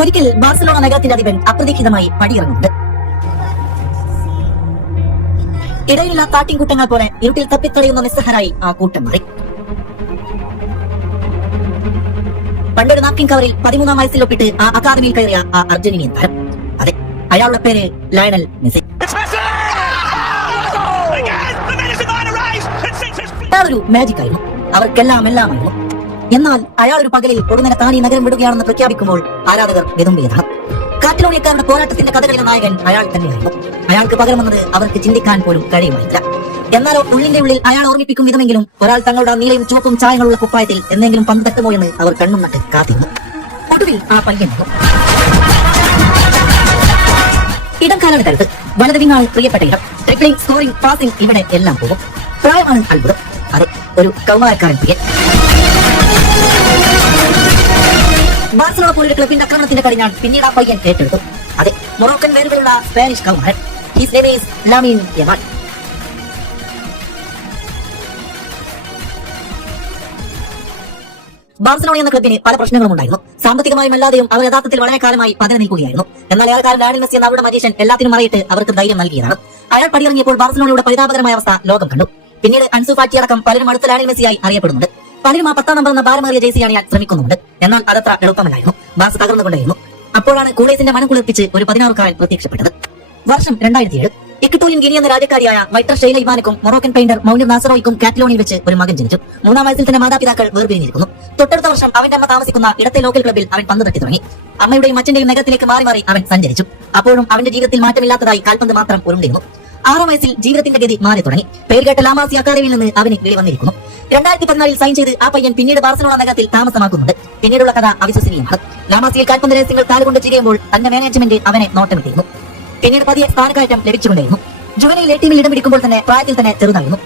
ഒരിക്കൽ ബാർസലോണ നഗരത്തിന്റെ അധിപൻ അപ്രതീക്ഷിതമായി പടിയിറങ്ങുന്നുണ്ട്. ഇടയിലുള്ള താട്ടിൻകൂട്ടങ്ങൾ പോലെ ഇരുട്ടിൽ തപ്പിത്തടയുന്ന നിസ്സഹരായി ആ കൂട്ടം മാറി. പണ്ടൊരു നാപ്കിൻ കവറിൽ പതിമൂന്നാം വയസ്സിൽ ഒപ്പിട്ട് ആ അക്കാദമിയിൽ കയറിയ ആ അർജന്റീനിയൻ താരം. അതെ അയാളുടെ പേര് ലയണൽ മെസ്സി. ഒരു മാജിക് ആയിരുന്നു. അവർക്കെല്ലാം എല്ലാമായിരുന്നു എന്നാൽ അയാൾ ഒരു പകലിൽ ഒടുന്നനെ താൻ ഈ നഗരം വിടുകയാണെന്ന് പ്രഖ്യാപിക്കുമ്പോൾ ആരാധകർ വിതുമ്പിയതാണ് കാറ്റലോണിയക്കാരുടെ പോരാട്ടത്തിന്റെ കഥകളിലെ നായകൻ അയാൾ തന്നെയായിരുന്നു. അയാൾക്ക് പകരം വന്നത് അവർക്ക് ചിന്തിക്കാൻ പോലും കഴിയുമായില്ല. എന്നാലോ ഉള്ളിന്റെ ഉള്ളിൽ അയാൾ ഓർമ്മിപ്പിക്കും വിധമെങ്കിലും ഒരാൾ തങ്ങളുടെ നീലയും ചുവപ്പും ചായങ്ങളുള്ള കുപ്പായത്തിൽ എന്തെങ്കിലും പന്ത് തട്ടുമോ എന്ന് അവർ കണ്ണും നട്ട് കാത്തിരുന്നു. ഒടുവിൽ ആ പയ്യൻ. ഇടം കാലഘട്ടത്ത് വലത് വിങ്ങാണ് പ്രിയപ്പെട്ട ഇടം. ട്രിപ്ലിംഗ് സ്കോറിംഗ് പാസിംഗ് ഇവിടെ എല്ലാം പോകും. പ്രായമാണ് അത്ഭുതം. അതെ ഒരു കൗമാരക്കാരൻ പ്രിയൻ. ബാർസലോണ പോലൊരു ക്ലബിന്റെ ആക്രമണത്തിന്റെ കടിഞ്ഞാൺ പിന്നീട് ആ പയ്യൻ ഏറ്റെടുത്തു. അതെ മൊറോക്കൻ വേരുകളുള്ള Spanish കൗമാരൻ. His name is Lamine Yamal Barcelona എന്ന ക്ലബിന് പല പ്രശ്നങ്ങളും ഉണ്ടായിരുന്നു. സാമ്പത്തികമായും അല്ലാതെയും അവർ യഥാർത്ഥത്തിൽ വളരെ കാലമായി പതന നിൽക്കുകയായിരുന്നു എന്നാൽ അയാൾക്കാരൻ ലാഡിൽ മെസ്സി എന്ന അവരുടെ മജീഷൻ എല്ലാത്തിനും അറിയിട്ട് അവർക്ക് ധൈര്യം നൽകിയതാണ്. അയാൾ പടിയിറങ്ങിയപ്പോൾ ബാർസലോണയുടെ പരിതാപകരമായ അവസ്ഥ ലോകം കണ്ടു. പിന്നീട് അൻസു അടക്കം പലരും അടുത്ത ലാഡിൽ മെസ്സിയായി അറിയപ്പെടുന്നുണ്ട്. പലരും ആ പത്താം നമ്പർ എന്ന ഭാരമേറിയ ജേസി ഞാൻ ശ്രമിക്കുന്നുണ്ട് എന്നാൽ അതത്ര എളുപ്പമല്ലായിരുന്നു. ബാസ് തകർന്നുകൊണ്ടേയിരുന്നു അപ്പോഴാണ് കൂടേസിന്റെ മനം കുളിർപ്പിച്ച് ഒരു പതിനാറുകാരൻ പ്രത്യക്ഷപ്പെട്ടത്. വർഷം രണ്ടായിരത്തി ഏഴ് ഇക്കട്ടോലിയൻ ഗിനി എന്ന രാജ്യക്കാരിയായ മൈത്ര ഷെയ്ല ഇമാനക്കും മൊറോക്കൻ പെയിന്റർ മൗനിർ നാസറോയ്ക്കും കാറ്റലോണിൽ വെച്ച് ഒരു മകൻ ജനിച്ചു. മൂന്നാം വയസ്സിൽ തന്നെ മാതാപിതാക്കൾ വേർപിരിഞ്ഞിരിക്കുന്നു. തൊട്ടടുത്ത വർഷം അവന്റെ അമ്മ താമസിക്കുന്ന ഇടത്തെ ലോക്കൽ ക്ലബിൽ അവൻ പന്ത് തട്ടി തുടങ്ങി. അമ്മയുടെയും അച്ഛന്റെയും നഗരത്തിലേക്ക് മാറി മാറി അവൻ സഞ്ചരിച്ചു. അപ്പോഴും അവന്റെ ജീവിതത്തിൽ മാറ്റമില്ലാത്തതായി കാൽപന്ത് മാത്രം ഉരുണ്ടിരുന്നു. ആറാം വയസ്സിൽ ജീവിതത്തിന്റെ ഗതി മാറി തുടങ്ങി. പേരുകേട്ട ലാമാസി അക്കാദമിയിൽ നിന്ന് അവന് വിളി വന്നിരിക്കുന്നു. രണ്ടായിരത്തി പതിനാലിൽ സൈൻ ചെയ്ത് ആ പയ്യൻ പിന്നീട് ബാർസലോണ നഗരത്തിൽ താമസമാക്കുന്നുണ്ട്. പിന്നീടുള്ള കഥ അവിശ്വസനീയമാണ്. ലാമാസിയിൽ കാൽപന്ത് രഹസ്യങ്ങൾ കാലുകൊണ്ട് ചെയ്യുമ്പോൾ തന്റെ മാനേജ്മെന്റ് അവനെ നോട്ടമിട്ടിരുന്നു. പിന്നീട് പതിയെ സ്ഥാനക്കയറ്റം ലഭിച്ചുകൊണ്ടിരുന്നു ജുവനയിൽ ടീമിൽ ഇടം പിടിക്കുമ്പോൾ തന്നെ പ്രായത്തിൽ തന്നെ ചെറുതായിരുന്നു.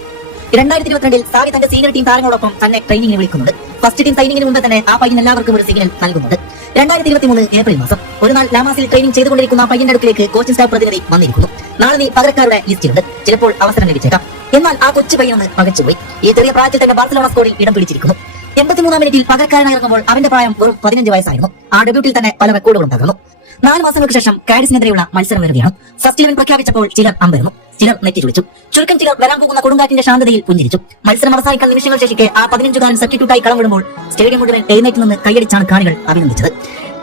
രണ്ടായിരത്തി ഇരുപത്തിരണ്ടിൽ സാവി തന്റെ സീനിയർ ടീം താരങ്ങളോടൊപ്പം തന്നെ ട്രെയിനിങ്ങിന് വിളിക്കുന്നുണ്ട്. ഫസ്റ്റ് ടീം സൈനിങ്ങിന് മുമ്പ് തന്നെ ആ പയ്യൻ എല്ലാവർക്കും ഒരു സിഗ്നൽ നൽകുന്നുണ്ട്. രണ്ടായിരത്തി ഇരുപത്തി മൂന്ന് ഏപ്രിൽ മാസം ഒരു നാൾ ലാമാസിൽ ട്രെയിനിങ് ചെയ്തുകൊണ്ടിരിക്കുന്ന ആ പയ്യന്റെ അടുക്കിലേക്ക് കോച്ചിംഗ് സ്റ്റാഫ് പ്രതിനിധി വന്നിരിക്കുന്നു. നാളെ നീ പകരക്കാരുടെ ലിസ്റ്റിലുണ്ട് ചിലപ്പോൾ അവസരം ലഭിച്ചേക്കാം. എന്നാൽ ആ കൊച്ചു പയ്യൊന്ന് പകച്ചുപോയി. ഈ ചെറിയ പ്രായത്തിൽ തന്നെ ബാർസലോണ സ്കോറിൽ ഇടം പിടിച്ചിരിക്കുന്നു. എൺപത്തിമൂന്നാം മിനിറ്റിൽ പകരക്കാരനായി അവന്റെ പ്രായം വെറും പതിനഞ്ച് വയസ്സായിരുന്നു. ആ ഡെബ്യൂട്ടിൽ തന്നെ പല റെക്കോർഡുകളും തകർന്നു. നാല് മാസങ്ങൾക്ക് ശേഷം കാഡിസിനെതിരെയുള്ള മത്സരം വരികയാണ്. ഫസ്റ്റ് ഇലവൻ പ്രഖ്യാപിച്ചപ്പോൾ ചിലർ അമ്പരുന്നു. ചിലർ നെറ്റി ചുളിച്ചു ചുരുക്കം ചിലർ വരാൻ പോകുന്ന കൊടുങ്കാറ്റിന്റെ ശാന്തതയിൽ പുഞ്ചിരിച്ചു. മത്സരം അവസാനിക്കാൻ നിമിഷങ്ങൾ ശേഷിക്കെ ആ പതിനഞ്ചുകാരൻ സബ്സ്റ്റിറ്റ്യൂട്ടായി കളം വിടുമ്പോൾ സ്റ്റേഡിയം മുഴുവൻ എഴുന്നേറ്റ് നിന്ന് കൈയടിച്ചാണ് കാണികൾ അഭിനന്ദിച്ചത്.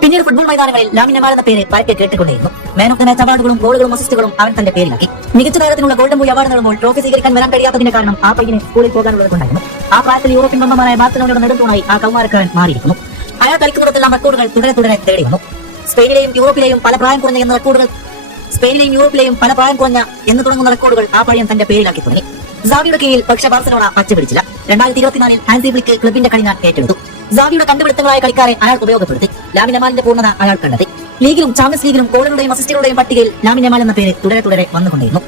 പിന്നീട് ഫുട്ബോൾ മൈതാനങ്ങളിൽ ലാമിനമാർ എന്ന പേര് പരക്കെ കേട്ടുകൊണ്ടിരുന്നു മാൻ ഓഫ് ദ മാച്ച് അവാർഡുകളും ഗോളുകളും അസിസ്റ്റുകളും അവൻ തന്റെ പേരിലാക്കി. മികച്ച താരത്തിനുള്ള ഗോൾഡൻ ബോയ് അവാർഡ് നേടുമ്പോൾ ട്രോഫി സ്വീകരിക്കാൻ വരാൻ കഴിയാത്തതിന്റെ കാരണം ആ പയ്യനെ സ്കൂളിൽ പോകാനുള്ളതുകൊണ്ടായിരുന്നു ആ പ്രായത്തിൽ യൂറോപ്യൻ ബന്ധമാരായ ബാർസലോണയുടെ നെടുന്തൂണായി ആ കൗമാരക്കാരൻ മാറിയിരിക്കുന്നു. അയാൾ കളിക്കുന്നിടത്തെല്ലാം റെക്കോർഡുകൾ തുടരെ തുടരെ തേടി വന്നു. സ്പെയിനിലെയും യൂറോപ്പിലെയും പല പ്രായം കുറഞ്ഞ എന്ന റെക്കോർഡുകൾ സ്പെയിനിലെയും യൂറോപ്പിലെയും പല പ്രായം കുറഞ്ഞ എന്ന് തുടങ്ങുന്ന റെക്കോർഡുകൾ ആ പഴയം തന്റെ പേരിലാക്കി തുടങ്ങി. സാവിയുടെ കീഴിൽ പക്ഷെ ബാർസലോണ പച്ചപിടിച്ചില്ല രണ്ടായിരത്തി ഇരുപത്തിനാലിൽ ഹാൻസി ബ്ലിക്ക് ക്ലബിന്റെ കളിഞ്ഞാൻ ഏറ്റെടുത്തു. സാവിയുടെ കണ്ടുപിടുത്തങ്ങളായ കളിക്കാരെ അയാൾ ഉപയോഗപ്പെടുത്തി. ലാമിനമാലിന്റെ പൂർണത അയാൾ കണ്ടെത്തി. ലീഗിലും ചാമ്പ്യൻസ് ലീഗിലും ഗോളുകളുടെയും അസിസ്റ്റുകളുടെയും പട്ടികയിൽ ലാമിനമാൽ എന്ന പേര് തുടരെ തുടരെ വന്നുകൊണ്ടിരുന്നു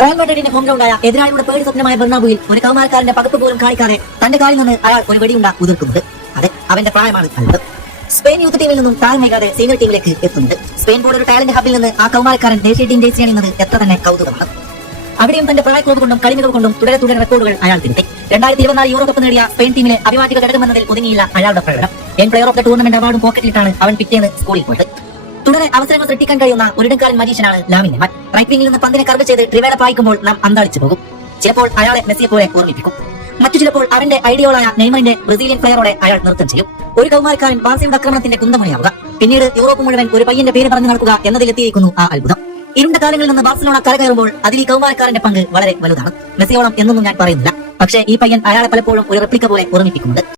റയൽ മാഡ്രിഡിന്റെ ഹോം ഗ്രൗണ്ടായ എതിരാളിയുടെ പേടി സ്വപ്നമായ ബെർണാബുയിൽ ഒരു കൗമാരക്കാരന്റെ പകപ്പ് പോലും കാണിക്കാതെ തന്റെ കാലിൽ നിന്ന് അയാൾ ഒരു വെടിയുണ്ട ഉതിർക്കുന്നത്. അതെ അവന്റെ പ്രായമാണ് അത്ഭുതം സ്പെയിൻ യൂത്ത് ടീമിൽ നിന്നും താഴെ വൈകാതെ സീനിയർ ടീമിലേക്ക് എത്തുന്നുണ്ട് സ്പെയിൻ ബോർഡ് ഒരു ടാലന്റ് ഹബിൽ നിന്ന് ആ കൗമാരക്കാരൻ ദേശീയ ടീം ജയിച്ചു എന്നത് എത്ര തന്നെ കൗതുകമാണ്. അവിടെയും തന്റെ പ്രായക്കുറവ് കൊണ്ടും കളിമികൾ കൊണ്ടും തുടരെ തുടരെ റെക്കോർഡുകൾ അയാൾ തിരുത്തി. രണ്ടായിരത്തി ഇരുപത്തിനാല് യൂറോ കപ്പ് നേടിയ സ്പെയിൻ ടീമിലെ അഭിമാനിക ഘടകമെന്നതിൽ ഒതുങ്ങിയില്ല അയാളുടെ പ്രകടനം. എൻ പ്ലെയർ ഓഫ് ദ ടൂർണമെന്റ് അവാർഡും പോക്കറ്റിലിട്ടാണ് അവൻ പിറ്റേന്ന് സ്കൂളിൽ പോയത്. തുടരെ അവസരങ്ങൾ സൃഷ്ടിക്കാൻ കഴിയുന്ന ഒരിടക്കാരൻ മജീഷനാണ് ലാമിൻ നെമാൻ റൈറ്റ് വിംഗിൽ നിന്ന് പന്തിനെ കർവ് ചെയ്ത് ട്രിവേള പായിക്കുമ്പോൾ നാം അന്താളിച്ചു പോകും. ചിലപ്പോൾ അയാളെ മെസ്സിയെ പോലെ ഓർമ്മിപ്പിക്കും. മറ്റു ചിലപ്പോൾ അവന്റെ ഐഡിയോളായ നെയ്മറിന്റെ ബ്രസീലിയൻ പ്ലെയറോടെ അയാൾ നൃത്തം ചെയ്യും. ഒരു കൗമാരക്കാരൻ ബാർസയുടെ ആക്രമണത്തിന്റെ കുന്തമണിയാവുക പിന്നീട് യൂറോപ്പ് മുഴുവൻ ഒരു പയ്യന്റെ പേര് പറഞ്ഞു നടക്കുക എന്നതിലെത്തിയിരിക്കുന്നു ആ അത്ഭുതം. ഇരുണ്ട കാലങ്ങളിൽ നിന്ന് ബാർസലോണ കരകയറുമ്പോൾ അതിൽ ഈ കൗമാരക്കാരന്റെ പങ്ക് വളരെ വലുതാണ്. മെസ്സിയോളം എന്നൊന്നും ഞാൻ പറയുന്നില്ല. പക്ഷേ ഈ പയ്യൻ അയാളെ പലപ്പോഴും ഒരു റെപ്ലിക്ക പോലെ ഓർമ്മിപ്പിക്കുന്നുണ്ട്.